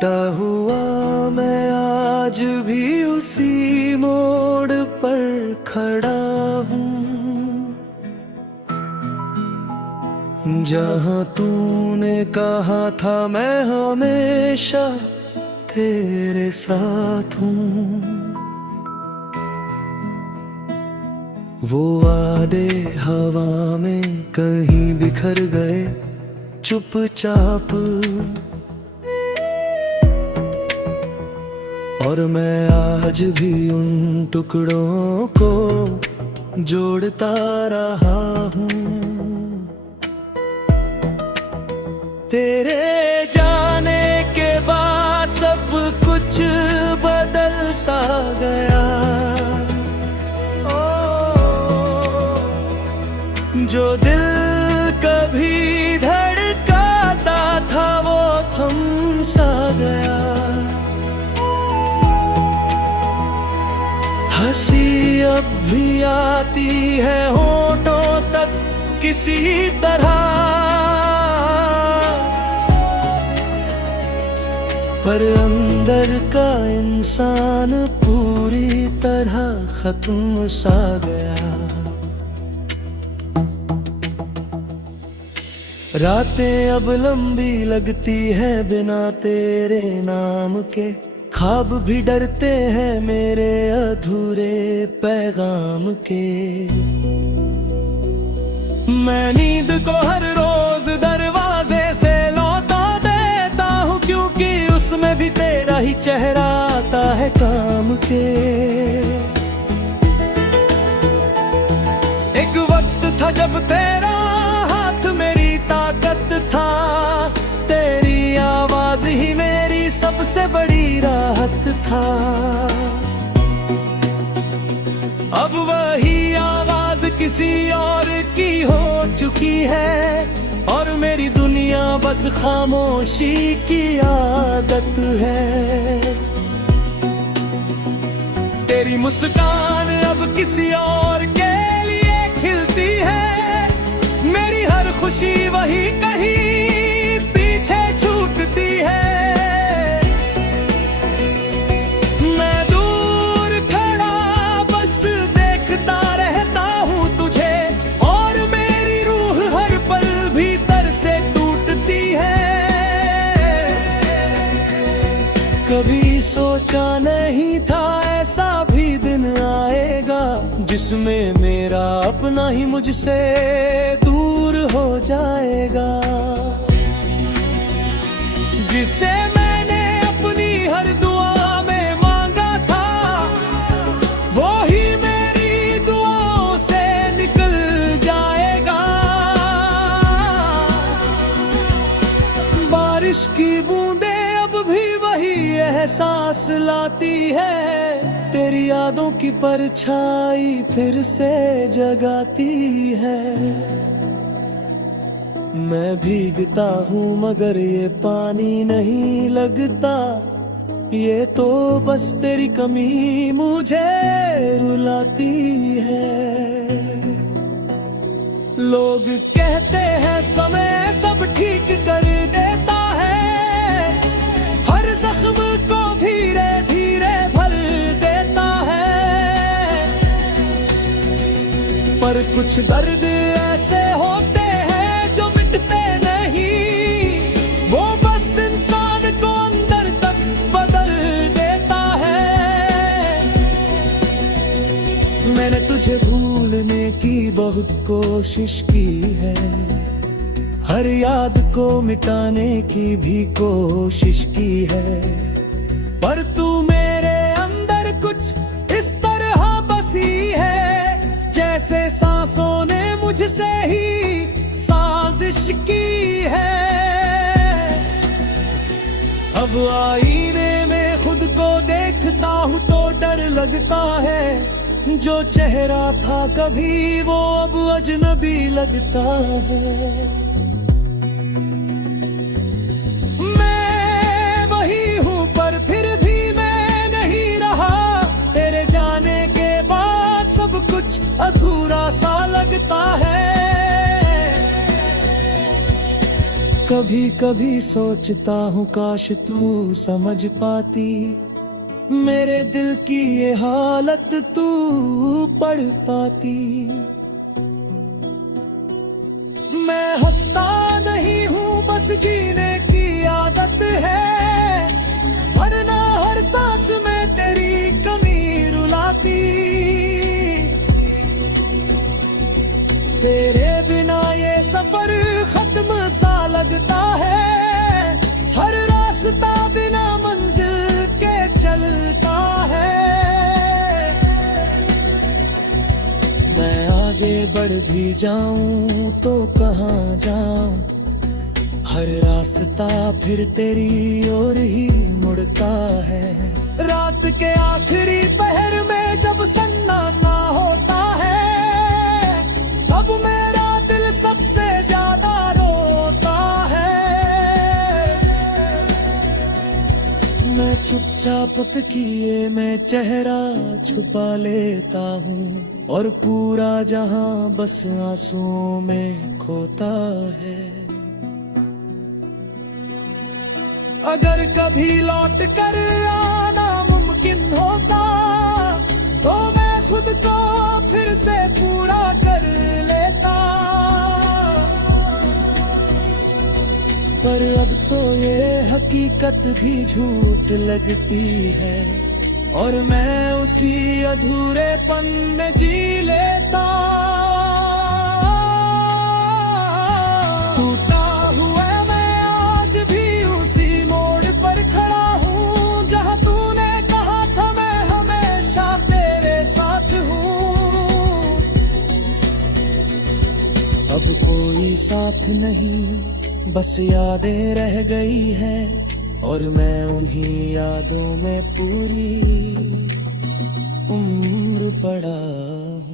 टूटा हुआ मैं आज भी उसी मोड़ पर खड़ा हूँ, जहाँ तूने कहा था मैं हमेशा तेरे साथ हूँ। वो वादे हवा में कहीं बिखर गए चुपचाप, और मैं आज भी उन टुकड़ों को जोड़ता रहा हूँ। तेरे जाने के बाद सब कुछ बदल सा गया, जो दिल कभी धड़काता था वो थम सा गया। हंसी अब भी आती है होठों तक किसी तरह, पर अंदर का इंसान पूरी तरह खत्म सा गया। रातें अब लंबी लगती है बिना तेरे नाम के, ख्वाब भी डरते हैं मेरे अधूरे पैगाम के। मैं नींद को हर रोज दरवाजे से लौटा देता हूँ, क्योंकि उसमें भी तेरा ही चेहरा आता है काम के। एक वक्त था जब तेरा हाथ मेरी ताकत था, तेरी आवाज ही मेरी सबसे बड़ी राहत था। अब वही आवाज किसी और की हो चुकी है, और मेरी दुनिया बस खामोशी की आदत है। तेरी मुस्कान अब किसी और के लिए खिलती है, मेरी हर खुशी वही कहीं पीछे छूटती है। मैं दूर खड़ा बस देखता रहता हूँ तुझे, और मेरी रूह हर पल भीतर से टूटती है। कभी सोचा नहीं था ऐसा भी दिन आएगा, जिसमें मेरा अपना ही मुझसे दूर हो जाएगा। जिसे मैंने अपनी हर दुआ में मांगा था, वो ही मेरी दुआओं से निकल जाएगा। बारिश की बूंदें अब भी वही एहसास लाती है, तेरी यादों की परछाई फिर से जगाती है। मैं भीगता हूँ मगर ये पानी नहीं लगता, ये तो बस तेरी कमी मुझे रुलाती है। लोग कहते हैं समय सब ठीक कर देता है, हर जख्म को धीरे धीरे भर देता है। पर कुछ दर्द ऐसे होते हैं जो मिटते नहीं, वो बस इंसान को अंदर तक बदल देता है। मैंने तुझे भूलने की बहुत कोशिश की है, हर याद को मिटाने की भी कोशिश की है, पर तू मेरे अंदर कुछ इस तरह बसी है, जैसे सांसों ने मुझसे ही साजिश की है। अब आईने में खुद को देखता हूँ तो डर लगता है, जो चेहरा था कभी वो अब अजनबी लगता है। मैं वही हूँ पर फिर भी मैं नहीं रहा, तेरे जाने के बाद सब कुछ अधूरा सा लगता है। कभी कभी सोचता हूँ काश तू समझ पाती, मेरे दिल की ये हालत तू पढ़ पाती। मैं हंसता नहीं हूँ बस जीने की आदत है, वरना हर सांस में तेरी कमी रुलाती। तेरे बिना ये सफर खत्म सा लगता है, हर रास्ता बिना मंजिल के चलता है। मैं आगे बढ़ भी जाऊं तो कहाँ जाऊं, हर रास्ता फिर तेरी ओर ही मुड़ता है। रात के आखिरी पहर में जब सन्नाटा होता है, तब मेरा दिल सबसे ज्यादा रोता है। मैं चुपचाप किए मैं चेहरा छुपा लेता हूँ, और पूरा जहां बस आंसुओं में खोता है। अगर कभी लौट कर आना मुमकिन होता, तो मैं खुद को फिर से पूरा कर लेता। पर अब तो ये हकीकत भी झूठ लगती है, और मैं उसी अधूरेपन में जी लेता। टूटा हुआ मैं आज भी उसी मोड़ पर खड़ा हूँ, जहाँ तूने कहा था मैं हमेशा तेरे साथ हूँ। अब कोई साथ नहीं, बस यादें रह गई हैं, और मैं उन्हीं यादों में पूरी उम्र पड़ा हूँ।